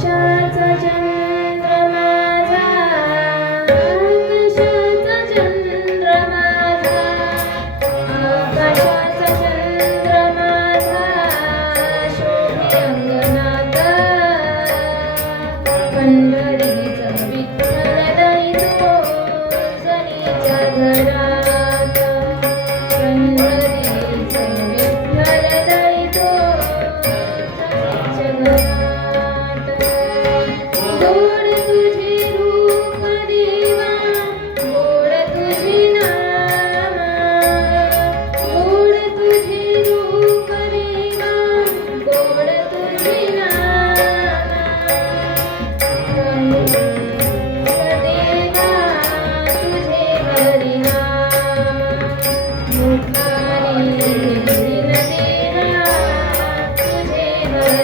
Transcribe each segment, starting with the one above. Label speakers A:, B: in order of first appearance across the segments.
A: 下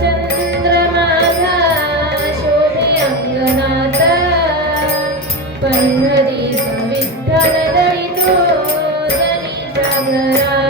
A: चन्द्रमाला शोणी अग्नाता पञ्जीपवित् दलितो जागरा